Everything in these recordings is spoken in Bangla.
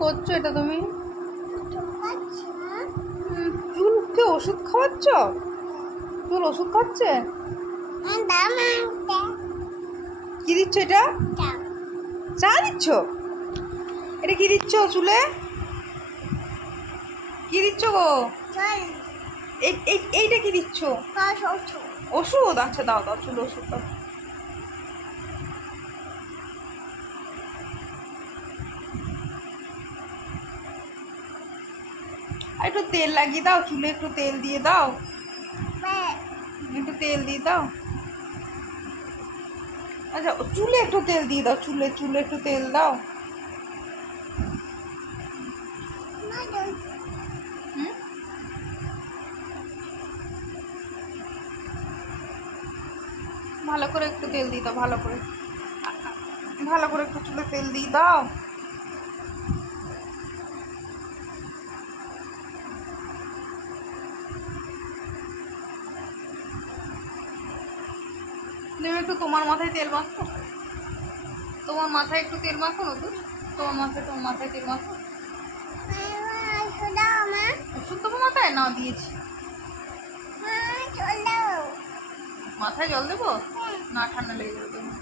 করছো এটা তুমি? চুলকে ওষুধ খাওয়াচ্ছ? চুল ওষুধ খাচ্ছে? কি দিচ্ছ এটা? চা দিচ্ছ? এটা কি দিচ্ছ চুলে? কি দিচ্ছ গো? এইটা কি দিচ্ছ? ওষুধ? আচ্ছা দাও দাও, চুল ওষুধ দাও। একটু তেল লাগিয়ে দাও চুলে, একটু তেল দিয়ে দাও, একটু তেল দিয়ে দাও। আচ্ছা চুলে একটু তেল দিয়ে দাও, চুলে চুলে একটু তেল দাও। ভালো করে একটু তেল দিয়ে দাও, ভালো করে একটু চুলে তেল দিয়ে দাও। তুমি একটু তোমার মাথায় তেল মাখো, তোমার মাথায় একটু তেল মাখো না তো, তোমার মাথায় তেল মাখো। ওষুধ তোমার মাথায় না দিয়েছি? মাথায় জল দেবো না? ঠান্ডা লেগে যাবে তুমি।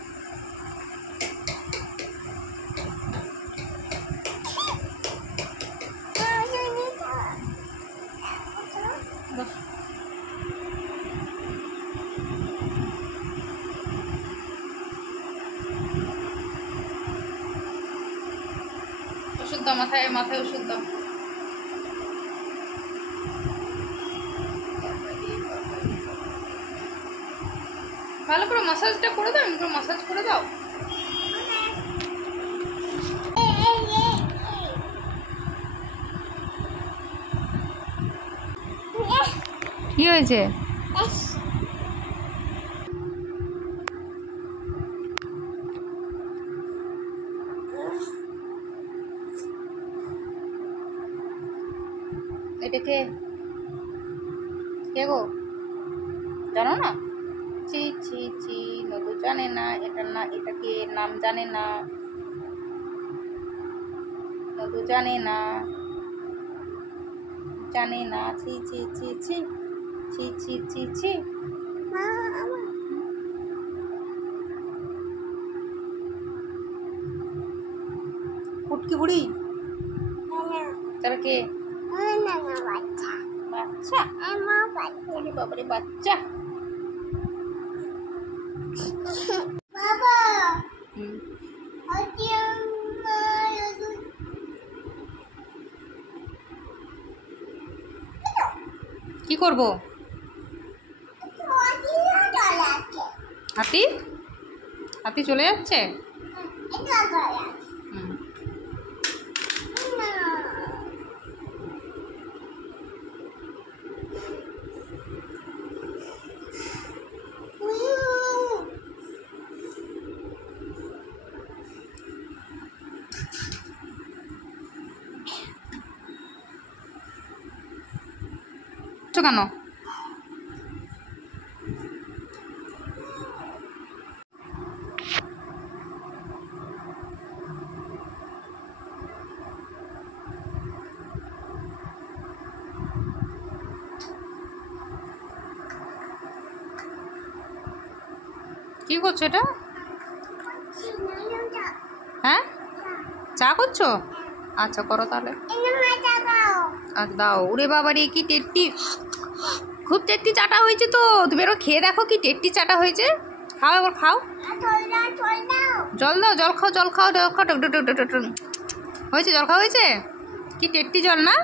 ওষুধ দাও, মাথায় ওষুধ দাও। ভালো করে মাসাজটা করে দাও, এমনি করে মাসাজ করে দাও। কি হয়েছে? এটা কে গো, জানো না? ছি ছি ছি, নদু জানে না এটা, না এটাকে নাম জানে না, নদু জানে না, জানে না। ছি ছি ছি ছি ছি ছি ছি ছি। ফুটকি বুড়ি তারা কে? বাচ্চা? বাবারে বাচ্চা। কি করব? হাতি? হাতি চলে যাচ্ছে? কেন? কি করছো এটা? হ্যাঁ, চা করছো? আচ্ছা করো তাহলে। আচ্ছা দাও। ওরে বাবারে কি টেট্টি, খুব টেট্টি চাটা হয়েছে তো। তুমি এবার খেয়ে দেখো কি টেট্টি চাটা হয়েছে। খাও, এবার খাও। জল দাও, জল খাও, জল খাও, জল খাও। হয়েছে, জল খাওয়া হয়েছে? কি টেট্টি জল না?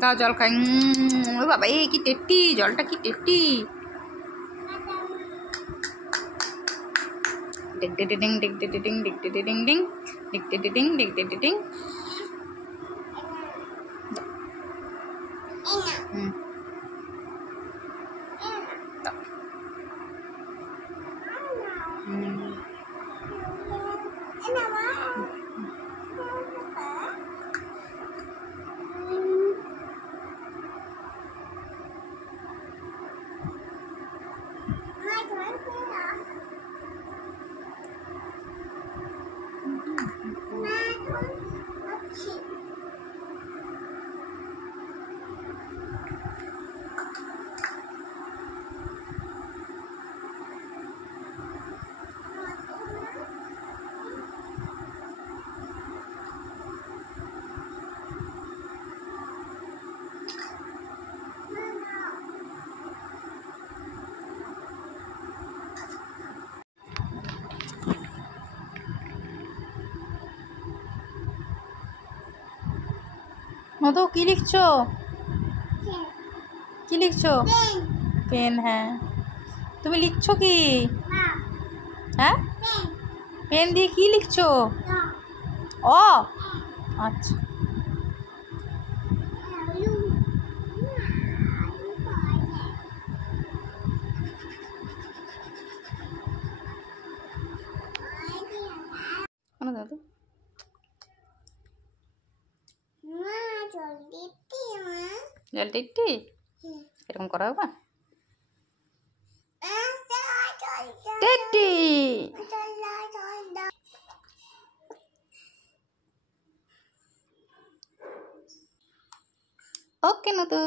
দাও জল খাই। ও বাবা, এই কি টেট্টি জলটা, কি টেট্টি। ডিং ডিং ডিং ডিং ডিং ডিং ডিং ডিং ডিং ডিং ডিং ডিং ডিং ডিং ডিং। নদু কি লিখছো? কি লিখছো? পেন। হ্যাঁ, তুমি লিখছো কি? হ্যাঁ, পেন দিয়ে কি লিখছো? ও আচ্ছা। কোনো দাদু জল টিট্টি এরকম করা হবে টিট্টি। ওকে নদু।